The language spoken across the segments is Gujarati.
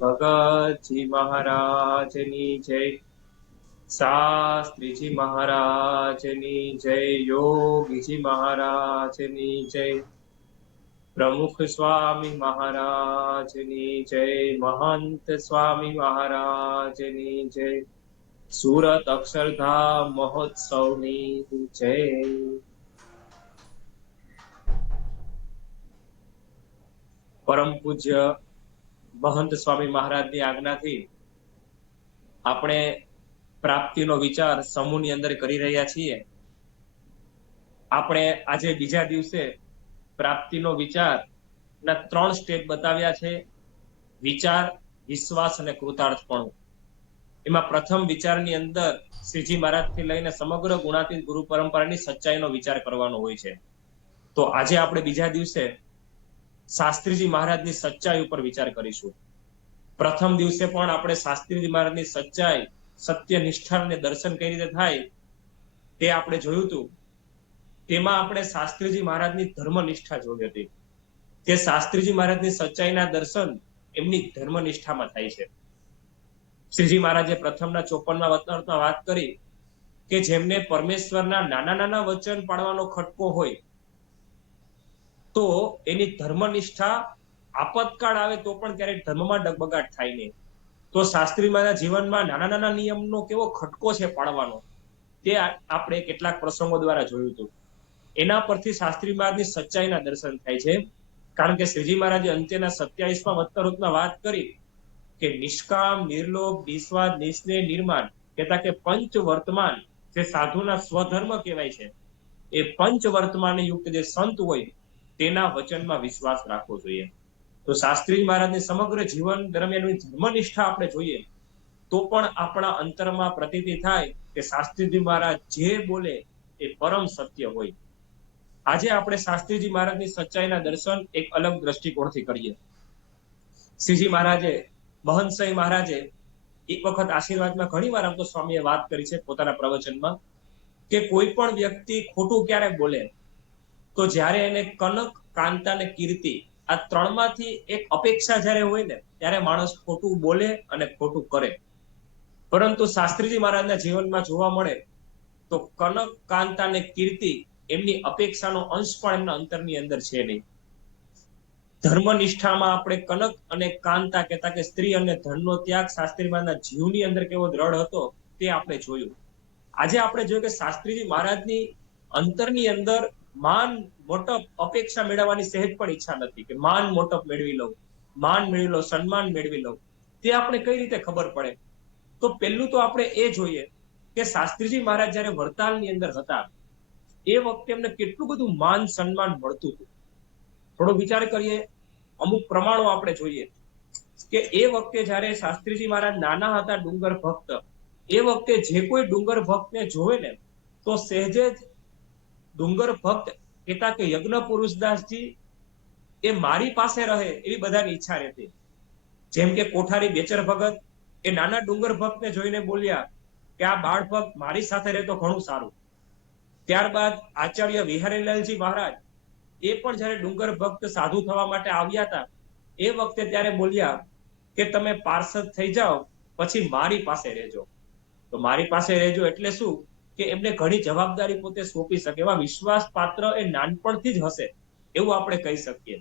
ભગતજી મહારાજની જય, શાસ્ત્રીજી મહારાજની જય, યોગીજી મહારાજની જય, પ્રમુખ સ્વામી મહારાજની જય, મહંત સ્વામી મહારાજની જય, સુરત અક્ષરધામ મહોત્સવની જય. પરમ પૂજ્ય મહંત સ્વામી મહારાજની આજ્ઞાથી આપણે પ્રાપ્તિનો વિચાર સમૂહની અંદર કરી રહ્યા છીએ. આપણે આજે બીજા દિવસે પ્રાપ્તિનો વિચાર ના 3 સ્ટેપ બતાવ્યા છે: વિચાર, વિશ્વાસ અને કૃતાર્થપણું. એમાં પ્રથમ વિચારની અંદર શ્રીજી મહારાજથી લઈને સમગ્ર ગુણાતીત ગુરુ પરંપરાની સચ્ચાઈનો વિચાર કરવાનો હોય છે. તો આજે આપણે બીજા દિવસે શાસ્ત્રીજી મહારાજની સચ્ચાઈ ઉપર વિચાર કરીશું. પ્રથમ દિવસે પણ આપણે શાસ્ત્રીજી મહારાજની સચ્ચાઈ, સત્ય નિષ્ઠા અને દર્શન કઈ રીતે થાય તે આપણે જોયું હતું. તેમાં આપણે શાસ્ત્રીજી મહારાજની ધર્મનિષ્ઠા જોઈ હતી. તે શાસ્ત્રીજી મહારાજની સચ્ચાઈના દર્શન એમની ધર્મનિષ્ઠામાં થાય છે. શ્રીજી મહારાજે પ્રથમના 54મા વચનામૃતમાં વાત કરી કે જેમને પરમેશ્વરના નાના નાના વચન પાળવાનો ખટકો હોય તો એની ધર્મનિષ્ઠા આપતકાળ આવે તો પણ ક્યારેક ધર્મમાં ડગબગાટ થાય નહીં. તો શાસ્ત્રી મહારાજ જીવનમાં નાના નાના નિયમનો કેવો ખટકો છે પાળવાનો, તે આપણે કેટલાક પ્રસંગો દ્વારા જોયું હતું. એના પરથી શાસ્ત્રી મહારાજની સચ્ચાઈના દર્શન થાય છે. કારણ કે શ્રીજી મહારાજે અંત્યના 27મા વચનામૃતમાં વાત કરી કે નિષ્કામ, નિર્લોભ, નિસ્વાર્થ, નિસ્નેહ, નિર્માણ કહેતા કે પંચ વર્તમાન જે સાધુના સ્વધર્મ કહેવાય છે, એ પંચ વર્તમાન યુક્ત જે સંત હોય તેના વચનમાં વિશ્વાસ રાખવો જોઈએ. તો શાસ્ત્રી મહારાજની સમગ્ર જીવન દરમિયાન ધર્મનિષ્ઠા આપણે જોઈએ તો પણ આપણા અંતરમાં પ્રતીતિ થાય કે શાસ્ત્રીજી મહારાજ જે બોલે એ પરમ સત્ય હોય. આજે આપણે શાસ્ત્રીજી મહારાજની સચ્ચાઈના દર્શન એક અલગ દ્રષ્ટિકોણથી કરીએ. શ્રીજી મહારાજે, મહંત સાઈ મહારાજે એક વખત આશીર્વાદમાં ઘણી વાર આમ તો સ્વામીએ વાત કરી છે પોતાના પ્રવચનમાં કે કોઈ પણ વ્યક્તિ ખોટું ક્યારે બોલે તો જ્યારે એને કનક, કાંતા અને કીર્તિ આ 3માંથી એક અપેક્ષા જ્યારે હોય ને ત્યારે માણસ ખોટું બોલે અને ખોટું કરે. પરંતુ શાસ્ત્રીજી મહારાજના જીવનમાં જોવા મળે તો કનક, કાંતા અને કીર્તિ એમની અપેક્ષાનો અંશ પણ એમના અંતરની અંદર છે નહીં. ધર્મનિષ્ઠામાં આપણે કનક અને કાંતા કહેતા કે સ્ત્રી અને ધનનો ત્યાગ શાસ્ત્રી મહારાજના જીવની અંદર કેવો દ્રઢ હતો તે આપણે જોયું. આજે આપણે જોયું કે શાસ્ત્રીજી મહારાજની અંતરની અંદર માન મોટપ અપેક્ષા મેળવવાની સહેજ પણ ઈચ્છા નથી કે માન મોટપ મેળવી લઉં, માન મેળવી લઉં, સન્માન મેળવી લઉં. તે આપણે કઈ રીતે ખબર પડે? તો પહેલું તો આપણે એ જોઈએ કે શાસ્ત્રીજી મહારાજ જ્યારે વડતાલની અંદર હતા એ વખતે એમને કેટલું બધું માન સન્માન મળતું હતું. થોડો વિચાર કરીએ, અમુક પ્રમાણો આપણે જોઈએ કે એ વખતે જ્યારે શાસ્ત્રીજી મહારાજ નાના હતા, ડુંગર ભક્ત, એ વખતે જે કોઈ ડુંગર ભક્તને જોવે ને તો સહેજે જ ડુંગર ભક્ત કહેતા કે યજ્ઞ પુરુષદાસજી એ મારી પાસે રહે એવી બધાની ઈચ્છા રહેતી. જેમ કે કોઠારી બેચર ભગત એ નાના ડુંગર ભક્તને જોઈને બોલ્યા કે આ બાળ ભક્ત મારી સાથે રહે તો ઘણું સારું. ત્યારબાદ આચાર્ય વિહારીલાલજી મહારાજ એ પણ જ્યારે ડુંગર ભક્ત સાધુ થવા માટે આવ્યા હતા એ વખતે ત્યારે બોલ્યા કે તમે પાર્ષદ થઈ જાઓ પછી મારી પાસે રહેજો. તો મારી પાસે રહેજો એટલે શું કે એમને ઘણી જવાબદારી પોતે સોંપી શકે એવા વિશ્વાસ પાત્ર એ નાનપણથી જ હશે એવું આપણે કહી શકીએ.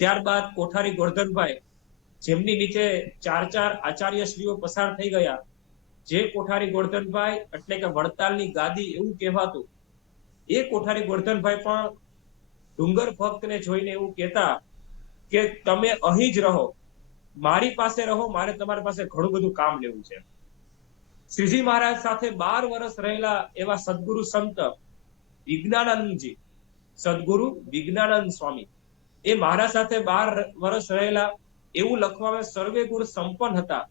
ત્યારબાદ કોઠારી ગોરધનભાઈ જેમની નીચે 4 આચાર્યશ્રીઓ પસાર થઈ ગયા, જે કોઠારી ગોરધનભાઈ એટલે કે વડતાલની ગાદી એવું કહેવાતું, એ કોઠારી ગોરધનભાઈ પણ ડુંગર ભક્તને જોઈને એવું કહેતા કે તમે અહીં જ રહો, મારી પાસે રહો, મારે તમારી પાસે ઘણું બધું કામ લેવું છે. શ્રીજી મહારાજ સાથે 12 વર્ષ રહેલા એવા સદગુરુ સંત વિજ્ઞાનંદજી, સદગુરુ વિજ્ઞાનંદ સ્વામી, એ મહારાજ સાથે 12 વર્ષ રહેલા, એવું લખવામાં સર્વે ગુણ સંપન્ન હતા,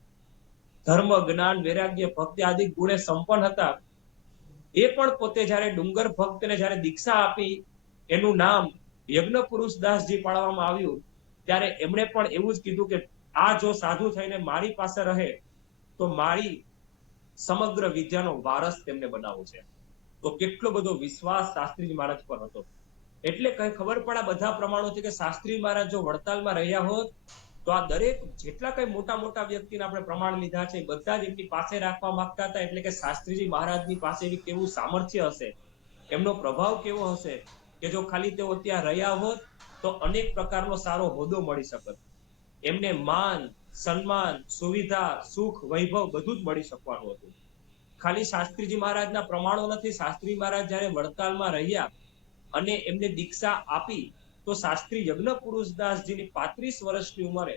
ધર્મ, જ્ઞાન, વૈરાગ્ય, ભક્તિ આદિ ગુણે સંપન્ન હતા. એ પણ પોતે જ્યારે ડુંગર ભક્તને જ્યારે દીક્ષા આપી એનું નામ યજ્ઞ પુરુષદાસજી પાડવામાં આવ્યું ત્યારે એમણે પણ એવું જ કીધું કે આ જો સાધુ થઈને મારી પાસે રહે તો મારી સમગ્ર વિદ્યાનો વારસ તેમને બનાવવો છે. તો કેટલો બધો વિશ્વાસ શાસ્ત્રીજી મહારાજ પર હતો. એટલે કઈ ખબર પડે બધા પ્રમાણોથી કે શાસ્ત્રી મહારાજ જો વડતાલમાં રહ્યા હોત તો આ દરેક જેટલા કઈ મોટા મોટા વ્યક્તિને આપણે પ્રમાણ લીધા છે બધા જ એમની પાસે રાખવા માંગતા હતા, એટલે કે શાસ્ત્રીજી મહારાજની પાસે કેવું સામર્થ્ય હશે, એમનો પ્રભાવ કેવો હશે કે જો ખાલી તેઓ ત્યાં રહ્યા હોત તો અનેક પ્રકારનો સારો હોદ્દો મળી શકત, એમને માન સન્માન સુવિધા સુખ વૈભવ બધું જ મળી શકવાનું હતું. ખાલી શાસ્ત્રીજી મહારાજના પ્રમાણો નથી, શાસ્ત્રી મહારાજ જ્યારે વડતાલમાં રહ્યા અને એમને દીક્ષા આપી તો શાસ્ત્રી યજ્ઞ પુરુષદાસજીની 35 વર્ષની ઉંમરે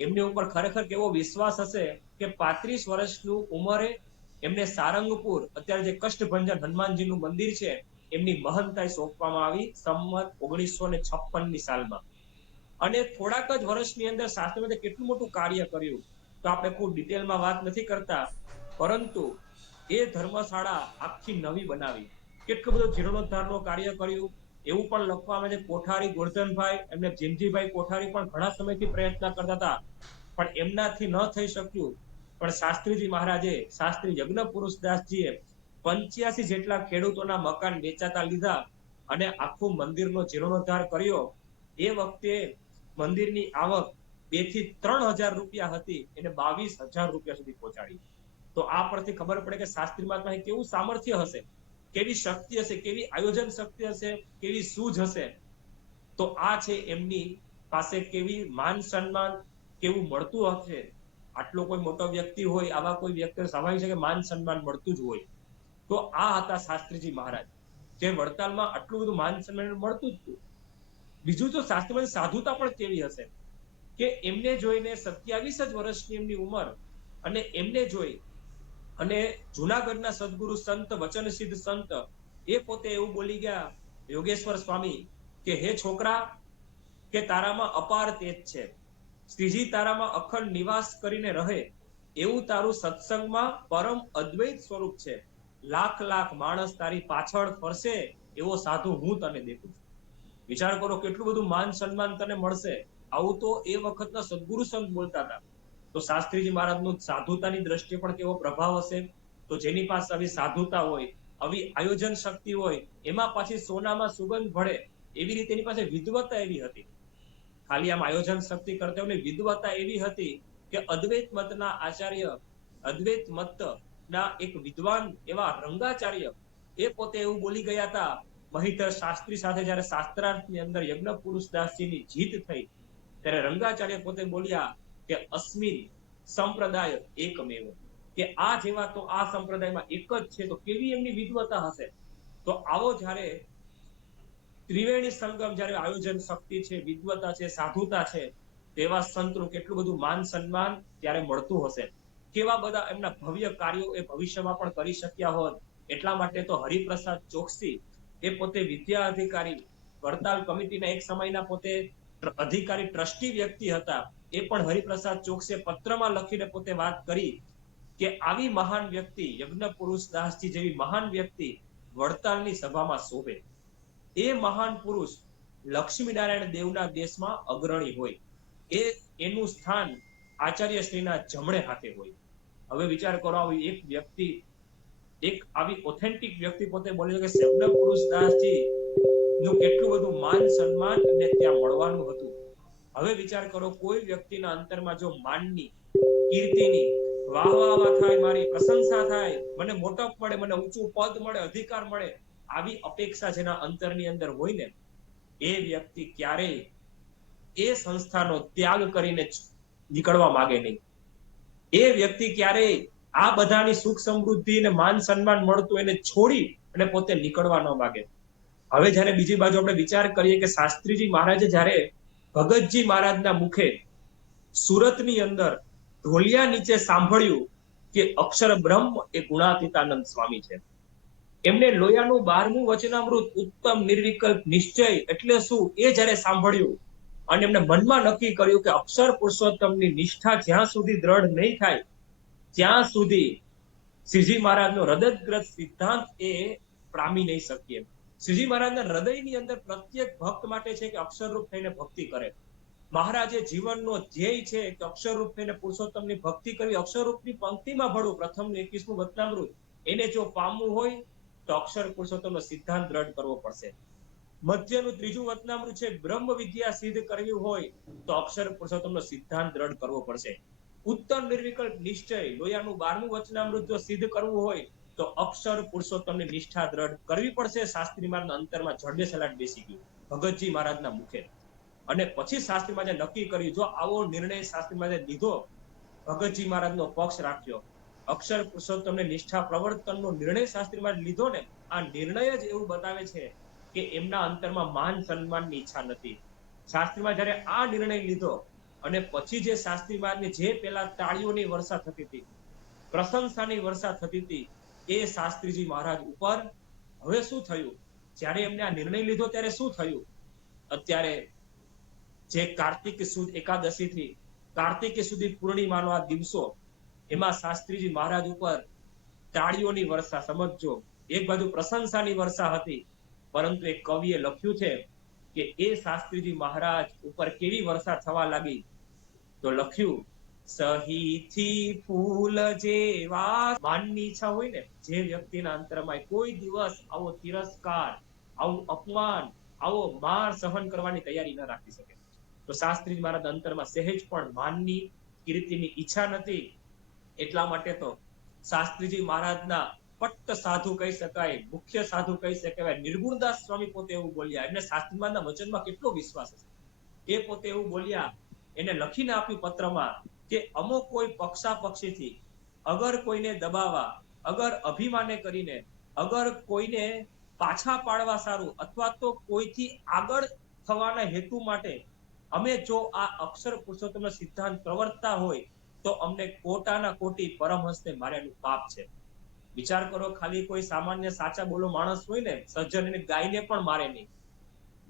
એમની ઉપર ખરેખર કેવો વિશ્વાસ હશે કે 35 વર્ષની ઉંમરે એમને સારંગપુર, અત્યારે જે કષ્ટભંજન હનુમાનજીનું મંદિર છે, એમની મહંતાઈ સોંપવામાં આવી સંમત 1956ની સાલમાં. અને થોડાક જ વર્ષની અંદર શાસ્ત્રીએ કેટલું મોટું કાર્ય કર્યું તો આપણે ખૂબ ડિટેલમાં વાત નથી કરતા, પરંતુ એ ધર્મશાળા આખી નવી બનાવી, કેટલું બધું જીર્ણોદ્ધારનું કાર્ય કર્યું. એવું પણ લખવામાં આવે છે કોઠારી ગોરધનભાઈ, એમને જીમજીભાઈ કોઠારી પણ ઘણા સમયથી પ્રયત્ન કરતા હતા, પણ એમનાથી ન થઈ શક્યું. પણ શાસ્ત્રીજી મહારાજે, શાસ્ત્રી યજ્ઞ પુરુષદાસજીએ 85 જેટલા ખેડૂતોના મકાન વેચાતા લીધા અને આખું મંદિરનો જીર્ણોદ્ધાર કર્યો. એ વખતે મંદિરની આવક 2 થી 3 હજાર રૂપિયા હતી, એને 22,000 રૂપિયા સુધી પહોંચાડી. તો આ પરથી ખબર પડે કે શાસ્ત્રી મહાત્માએ કેવું સામર્થ્ય હશે, કેવી શક્તિ હશે, કેવી આયોજન શક્તિ હશે, કેવી સૂઝ હશે. તો આ છે એમની પાસે કેવી માન સન્માન કેવું મળતું હશે. આટલો કોઈ મોટો વ્યક્તિ હોય, આવા કોઈ વ્યક્તિ સ્વાભાવિક છે કે માન સન્માન મળતું જ હોય. તો આ હતા શાસ્ત્રીજી મહારાજ, જે વડતાલમાં આટલું બધું માન સન્માન મળતું જ હતું. બીજું તો શાસ્ત્રીમાં સાધુતા પણ કેવી હશે કે એમને જોઈને 27 જ વર્ષની એમની ઉંમર, અને એમને જોઈ અને જુનાગઢના સદગુરુ સંત વચનસિદ્ધ સંત એ પોતે એવું બોલી ગયા યોગેશ્વર સ્વામી કે હે છોકરા, કે તારામાં અપાર તેજ છે, શ્રીજી તારામાં અખંડ નિવાસ કરીને રહે એવું તારું સત્સંગમાં પરમ અદ્વૈત સ્વરૂપ છે. લાખ લાખ માણસ તારી પાછળ ફરશે એવો સાધુ હું તને દેખું છું. વિચાર કરો કેટલું બધું માન સન્માન તને મળશે. આવું તો એ વખતના સદગુરુ સંત બોલતા હતા. તો શાસ્ત્રીજી મહારાજનું સાધુતાની દ્રષ્ટિએ પણ કેવો પ્રભાવ હશે. તો જેની પાસે આવી સાધુતા હોય, આવી આયોજન શક્તિ હોય, એમાં પાછી સોનામાં સુગંધ ભળે એવી રીતે એની પાસે વિદ્વતા એવી હતી. ખાલી આમ આયોજન શક્તિ કરતા હોય, વિદ્વતા એવી હતી કે અદ્વૈત મતના આચાર્ય, અદ્વૈત મતના એક વિદ્વાન એવા રંગાચાર્ય એ પોતે એવું બોલી ગયા હતા મહિધર શાસ્ત્રી સાથે જ્યારે શાસ્ત્રાર્થની અંદર યજ્ઞ પુરુષદાસજીની જીત થઈ ત્યારે રંગાચાર્ય પોતે બોલ્યા કે અસ્મિન સંપ્રદાય એકમેવ, કે આ જેવા તો આ સંપ્રદાયમાં એક જ છે. તો કેવી એમની વિદ્વતા હશે. તો આવો જ્યારે ત્રિવેણી સંગમ, જ્યારે આયોજન શક્તિ છે, વિદ્વતા છે, સાધુતા છે, તેવા સંતનું કેટલું બધું માન સન્માન ત્યારે મળતું હશે. કેવા બધા એમના ભવ્ય કાર્યો એ ભવિષ્યમાં પણ કરી શક્યા હોત. એટલા માટે તો હરિપ્રસાદ ચોકસી એ પોતે વિદ્યા અધિકારી, વડતાલ કમિટીના એક સમયના પોતે અધિકારી ટ્રસ્ટી વ્યક્તિ હતા. એ પણ હરિપ્રસાદ ચોકસીએ પત્રમાં લખીને પોતે વાત કરી કે આવી મહાન વ્યક્તિ, યજ્ઞ પુરુષદાસજી જેવી મહાન વ્યક્તિ વડતાલની સભામાં શોભે. એ મહાન પુરુષ લક્ષ્મીનારાયણ દેવના દેશમાં અગ્રણી હોય, એ એનું સ્થાન આચાર્ય શ્રીના જમણે હાથે હોય. હવે વિચાર કરો, આવી એક વ્યક્તિ, એક આવી ઓથેન્ટિક વ્યક્તિ પોતે બોલે છે કે યજ્ઞ પુરુષદાસજી નું કેટલું બધું માન સન્માન એમને ત્યાં મળવાનું હતું. હવે વિચાર કરો, કોઈ વ્યક્તિના અંતરમાં જો માનની, કીર્તિની વાહ વાહ થાય, મારી પ્રશંસા થાય, મને મોટપ મળે, મને ઊંચું પદ મળે, અધિકાર મળે, આવી અપેક્ષા જેના અંતરની અંદર હોય ને, એ વ્યક્તિ ક્યારેય એ સંસ્થાનો ત્યાગ કરીને નીકળવા માંગે નહીં. એ વ્યક્તિ ક્યારેય આ બધાની સુખ સમૃદ્ધિ અને માન સન્માન મળતું એને છોડી અને પોતે નીકળવા ન માંગે. હવે જ્યારે બીજી બાજુ આપણે વિચાર કરીએ કે શાસ્ત્રીજી મહારાજે જ્યારે ભગતજી મહારાજના મુખે સુરતની અંદર ઢોલિયા નીચે સાંભળ્યું કે અક્ષર બ્રહ્મ એ ગુણાતીતાનંદ સ્વામી છે, એમને લોયાનું 12મું વચનામૃત ઉત્તમ નિર્વિકલ્પ નિશ્ચય એટલે શું એ જ્યારે સાંભળ્યું અને એમને મનમાં નક્કી કર્યું કે અક્ષર પુરુષોત્તમની નિષ્ઠા જ્યાં સુધી દ્રઢ નહીં થાય ત્યાં સુધી શ્રીજી મહારાજનો હૃદયગ્રત સિદ્ધાંત એ પામી નહીં શકીએ. શ્રીજી મહારાજના હૃદયની અંદર પ્રત્યેક ભક્ત માટે છે કે અક્ષરરૂપ થઈને ભક્તિ કરે. મહારાજે જીવનનો ધ્યેય છે કે અક્ષરરૂપ થઈને પુરુષોત્તમની ભક્તિ કરવી. અક્ષરરૂપની પંક્તિમાં ભળવું પ્રથમ 21મું વચનામૃત, એને જો પામવું હોય તો અક્ષર પુરુષોત્તમનો સિદ્ધાંત દ્રઢ કરવો પડશે. મધ્યનું ત્રીજું વચનામૃત છે, બ્રહ્મ વિદ્યા સિદ્ધ કરવી હોય તો અક્ષર પુરુષોત્તમનો સિદ્ધાંત દ્રઢ કરવો પડશે. ઉત્તર નિર્વિકલ્પ નિશ્ચય લોયાનું 12મું વચનામૃત જો સિદ્ધ કરવું હોય તો અક્ષર પુરુષોત્તમની નિષ્ઠા દ્રઢ કરવી પડશે. શાસ્ત્રી મહારાજના અંતરમાં જડબે સલાટ બેસી ગયું ભગતજી મહારાજના મુખે. અને પછી શાસ્ત્રી મહારાજે નક્કી કર્યું, જો આવો નિર્ણય શાસ્ત્રી મહારાજે લીધો, ભગતજી મહારાજનો પક્ષ રાખ્યો, અક્ષર પુરુષોત્તમને નિષ્ઠા પ્રવર્તનનો નિર્ણય શાસ્ત્રી મહારાજ લીધો ને, આ નિર્ણય જ એવું બતાવે છે કે એમના અંતરમાં માન સન્માનની ઈચ્છા નથી. શાસ્ત્રીમાં જ્યારે આ નિર્ણય લીધો અને પછી જે શાસ્ત્રી મહારાજની જે પેલા તાળીઓની વર્ષા થતી હતી, પ્રશંસાની વર્ષા થતી હતી, એ શાસ્ત્રીજી મહારાજ ઉપર હવે શું થયું? જ્યારે એમને આ નિર્ણય લીધો ત્યારે શું થયું? અત્યારે જે કાર્તિક સુદ એકાદશી થી કાર્તિકી સુધી પૂર્ણિમાનો આ દિવસો, એમાં શાસ્ત્રીજી મહારાજ ઉપર તાળીઓની વર્ષા, સમજજો, એક બાજુ પ્રશંસાની વર્ષા હતી, પરંતુ એક કવિએ લખ્યું છે કે એ શાસ્ત્રીજી મહારાજ ઉપર કેવી વર્ષા થવા લાગી, તો લખ્યું, સહીથી ફૂલ જેવા માનની ઈચ્છા હોય ને, જે વ્યક્તિના અંતરમાં કોઈ દિવસ આવો તિરસ્કાર, આવું અપમાન, આવો માર સહન કરવાની તૈયારી ન રાખી શકે. તો શાસ્ત્રીજી મહારાજ અંતરમાં સહેજ પણ માનની, કીર્તિની ઈચ્છા નથી. એટલા માટે તો શાસ્ત્રીજી મહારાજના પટ્ટ સાધુ કહી શકાય, મુખ્ય સાધુ કહી શકાય નિર્ગુણદાસ સ્વામી પોતે એવું બોલ્યા. એમને શાસ્ત્રી મહારાજના વચનમાં કેટલો વિશ્વાસ હશે. એ પોતે એવું બોલ્યા, એને લખીને આપ્યું પત્રમાં કે અમુક કોઈ પક્ષાપક્ષીથી અગર કોઈને દબાવવા, અગર અભિમાને કરીને, અગર કોઈને પાછા પાડવા સારું, અથવા તો કોઈથી આગળ થવાના હેતુ માટે અમે જો આ અક્ષર પુરુષોત્તમનો સિદ્ધાંત પ્રવર્તતા હોય તો અમને કોટાના કોટી પરમહંસને માર્યાનું પાપ છે. વિચાર કરો, ખાલી કોઈ સામાન્ય સાચા બોલો માણસ હોય ને, સજ્જન, એને ગાયને પણ મારે નહીં.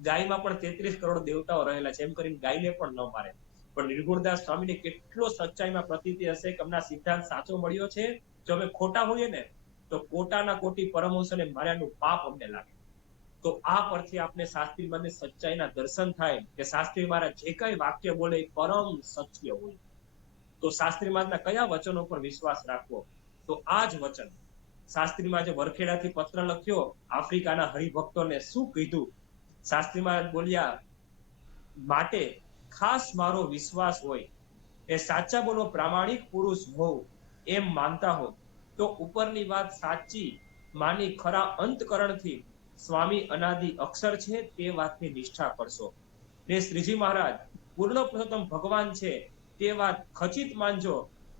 ગાયમાં પણ 33 કરોડ દેવતાઓ રહેલા છે, એમ કરીને ગાયને પણ ન મારે. પણ નિર્ગુણદાસ સ્વામીને કેટલો સચ્ચાઈમાં પ્રતીતિ હશે કે અમને સિદ્ધાંત સાચો મળ્યો છે, જો અમે ખોટા હોઈએ ને તો કોટાના કોટી પરમહંસોને માર્યાનું પાપ અમને લાગે. તો આ પરથી આપણે શાસ્ત્રી મહારાજની સચ્ચાઈના દર્શન થાય કે શાસ્ત્રી મહારાજ જે કઈ વાક્ય બોલે એ પરમ સત્ય હોય. તો શાસ્ત્રી મહારાજના કયા વચનો પર વિશ્વાસ રાખવો? તો આ જ વચન શાસ્ત્રી મહારાજે વરખેડાથી પત્ર લખ્યો, આફ્રિકાના હરિભક્તોને શું કીધું? શાસ્ત્રી મહારાજ બોલ્યા, માટે ખાસ મારો વિશ્વાસ હોય, એ સાચા બોલો, પ્રામાણિક પુરુષ હોવ એમ માનતા હો તો ઉપરની વાત સાચી માની ખરા અંતકરણથી સ્વામી અનાદિ અક્ષર છે તે વાતની નિષ્ઠા કરશો. ને શ્રીજી મહારાજ પૂર્ણ પુરુષોત્તમ ભગવાન છે તે વાત ખચિત માનજો.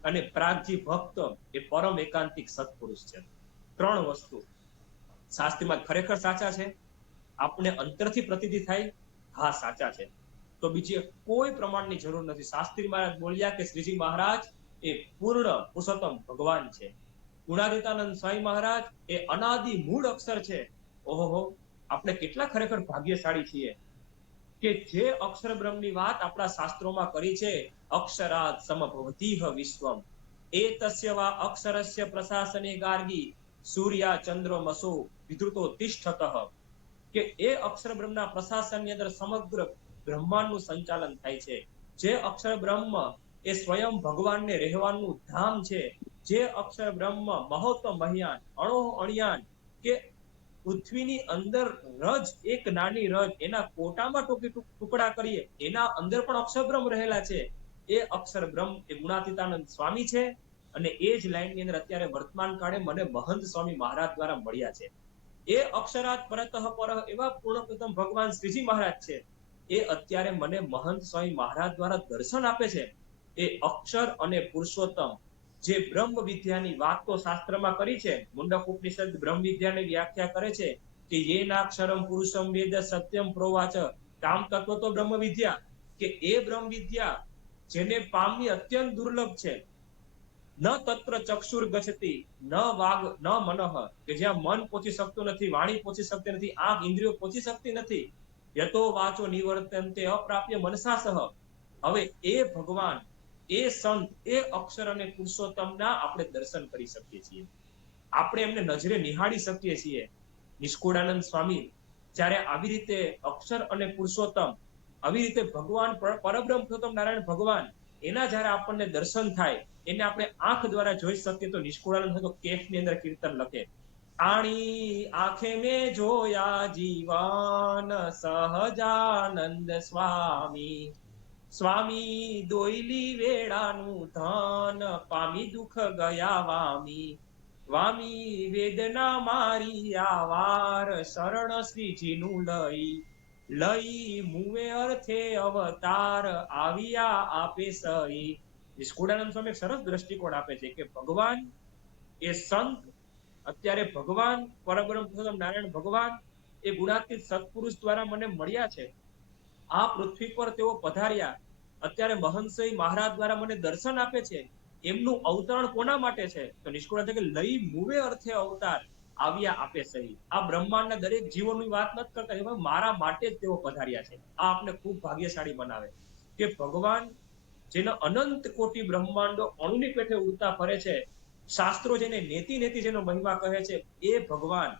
અને પ્રાગજી ભક્ત એ પરમ એકાંતિક સત્પુરુષ છે. ત્રણ વસ્તુ શાસ્ત્રીમાં ખરેખર સાચા છે, આપણે અંતરથી પ્રતીતિ થાય, હા સાચા છે, તો બીજી કોઈ પ્રમાણની જરૂર નથી. શાસ્ત્રી મહારાજ બોલ્યા કે શ્રીજી મહારાજ એ પૂર્ણ પુરુષોત્તમ ભગવાન છે. ગુણાતીતાનંદ સ્વામી મહારાજ એ અનાદિ મૂળ અક્ષર છે. ઓહો, આપણે કેટલા ખરેખર ભાગ્યશાળી છીએ કે જે અક્ષર બ્રહ્મની વાત આપણા શાસ્ત્રોમાં કરી છે, અક્ષરાત સમભવતીહ વિશ્વમ એતસ્ય વા અક્ષરસ્ય પ્રશાસને ગાર્ગી સૂર્યા ચંદ્રમસો વિદ્રુતો તિષ્ઠતઃ, કે એ અક્ષર બ્રહ્મના પ્રશાસનની અંદર સમગ્ર બ્રહ્માંડનું સંચાલન થાય છે. જે અક્ષર બ્રહ્મ એ સ્વયં ભગવાનને રહેવાનું ધામ છે. જે અક્ષર બ્રહ્મ મહોત્તમ મહ્યાન અણો અણ્યાન, કે પૃથ્વીની અંદર રજ, એક નાની રજ, એના કોટામાં ટુકડા કરીએ એના અંદર પણ અક્ષર બ્રહ્મ રહેલા છે. એ અક્ષર બ્રહ્મ એ ગુણાતીતાનંદ સ્વામી છે. અને એ જ લાઈનની અંદર અત્યારે વર્તમાન કાળે મને મહંત સ્વામી મહારાજ દ્વારા મળ્યા છે. એ અક્ષરાત પરતઃ પર એવા પૂર્ણ ભગવાન શ્રીજી મહારાજ છે. એ અત્યારે મને મહંત સ્વામી મહારાજ દ્વારા દર્શન આપે છે. એ અક્ષર અને પુરુષોત્તમ જે બ્રહ્મ વિદ્યાની વાત તો શાસ્ત્રમાં કરી છે, મુંડક ઉપનિષદ બ્રહ્મ વિદ્યાની વ્યાખ્યા કરે છે કે યેનાક્ષરમ પુરુષમ વેદ સત્યમ પ્રોવાચ, કામ તત્વ તો બ્રહ્મ વિદ્યા, કે એ બ્રહ્મ વિદ્યા જેને પામવી અત્યંત દુર્લભ છે. ન તત્ર ચક્ષુર ગચ્છતિ ન વાગ ન મનઃ, કે જ્યાં મન પહોંચી શકતું નથી, વાણી પહોંચી શકતી નથી, આંખ ઇન્દ્રિયો પહોંચી શકતી નથી. યતો વાચો નિવર્તન્તે અપ્રાપ્ય મનસા સહ. હવે એ ભગવાન, એ સંત, એ અક્ષર અને પુરુષોત્તમના આપણે દર્શન કરી શકીએ છીએ, આપણે એમને નજરે નિહાળી શકીએ છીએ. નિષ્કુળાનંદ સ્વામી જ્યારે આવી રીતે અક્ષર અને પુરુષોત્તમ, આવી રીતે ભગવાન પરબ્રહ્મ પુરુષોત્તમ નારાયણ ભગવાન, એના જ્યારે આપણને દર્શન થાય, એને આપણે આંખ દ્વારા જોઈ શકીએ. તો નિષ્કુળાનંદ તો કેફની અંદર કીર્તન લખે આણી આંખે મેં જોયા જીવન સહજાનંદ સ્વામી. સ્વામી દોયલી વેળાનું ધન પામી દુઃખ ગયા વામી. વામી વેદના મારી આવાર શરણ શ્રીજીનું લઈ. લઈ મુવે અર્થે અવતાર આવ્યા આપે સહી. નિષ્કુળાનંદ સ્વામી એક સરસ દ્રષ્ટિકોણ આપે છે કે ભગવાન એ સંત, અત્યારે ભગવાન પરબ્રહ્મ પુરુષોત્તમ નારાયણ ભગવાન એ ગુણાતીત સત્પુરુષ દ્વારા મને મળ્યા છે. આ પૃથ્વી પર તેઓ પધાર્યા, અત્યારે મહંસઈ મહારાજ દ્વારા મને દર્શન આપે છે. એમનું અવતરણ કોના માટે છે? તો નિષ્કુળાનંદ કે લઈ મુવે અર્થે અવતાર આવ્યા આપે સહી. આ બ્રહ્માંડના દરેક જીવોની વાત નથી કરતા, એમાં મારા માટે જ તેઓ પધાર્યા છે. આ આપણે ખૂબ ભાગ્યશાળી બનાવે કે ભગવાન જેના અનંત કોટી બ્રહ્માંડો અણુની પેઠે ઉડતા ફરે છે, શાસ્ત્રો જેને નેતિ નેતિ જેનો મહિમા કહે છે, એ ભગવાન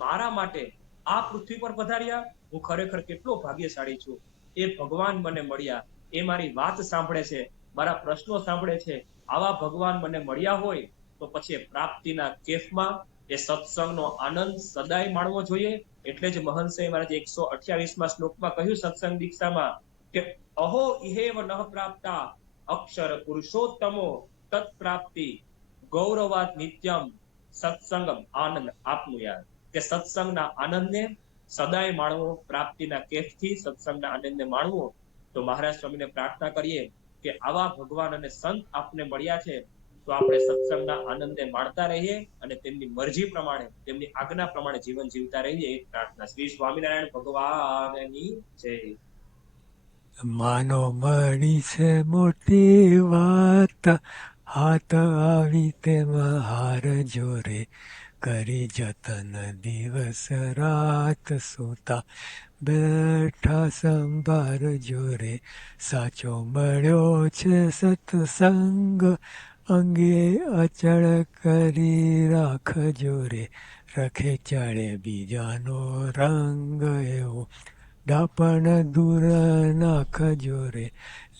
મારા માટે આ પૃથ્વી પર પધાર્યા. હું ખરેખર કેટલો ભાગ્યશાળી છું. એ ભગવાન મને મળ્યા, એ મારી વાત સાંભળે છે, મારા પ્રશ્નો સાંભળે છે. આવા ભગવાન મને મળ્યા હોય તો પછી પ્રાપ્તિના કેફમાં એ સત્સંગનો આનંદ સદાય માણવો જોઈએ. એટલે જ મહંસય મહારાજે 128માં શ્લોકમાં કહ્યું સત્સંગ દીક્ષામાં કે અહો ઇહેવ નઃ પ્રાપ્તા અક્ષર પુરુષોત્તમો તત્પ્રાપ્તિ ગૌરવાત નિત્યમ સત્સંગમ આનંદ આપનું. યાર કે સત્સંગના આનંદને સદાય માણવો, પ્રાપ્તિના કેફથી સત્સંગના આનંદને માણવો. તો મહારાજ સ્વામીને પ્રાર્થના કરીએ કે આવા ભગવાન અને સંત આપને મળ્યા છે તો આપણે સત્સંગના આનંદને માણતા રહીએ અને તેમની મરજી પ્રમાણે, તેમની આજ્ઞા પ્રમાણે જીવન જીવતા રહીએ. એ પ્રાર્થના. શ્રી સ્વામિનારાયણ ભગવાનની જય. માનો મળી છે મોટી વાત, હાથ આવી તેમાં હાર જોરે, કરી જતન દિવસ રાત સૂતા, બેઠા સંભાર જોરે. સાચો મળ્યો છે સત્સંગ, અંગે અચળ કરી રાખ જોરે, રખે ચડે બીજાનો રંગ એવો, ડાપણ દૂર નાખ જોરે.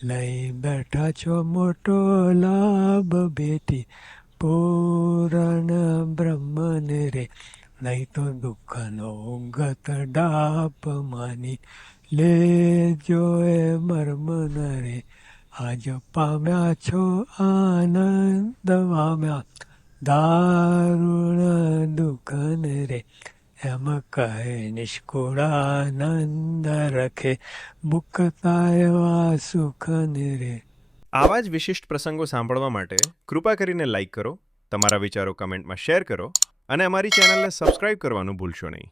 લઈ બેઠા છો મોટો લાભ બેટી, પૂરણ બ્રહ્મને રે, નહીં તો દુઃખનો ગત ડાપ માની લેજો એ મર્મન રે. આજ પામ્યા છો આનંદ વામ્યા, દારુણ દુઃખને રે, એમ કહે નિષ્કુળાનંદ રખે, મુક્તા એવા સુખને રે. આવા જ વિશિષ્ટ પ્રસંગો સાંભળવા માટે કૃપા કરીને લાઈક કરો, તમારા વિચારો કમેન્ટમાં શેર કરો અને અમારી ચેનલને સબસ્ક્રાઇબ કરવાનું ભૂલશો નહીં.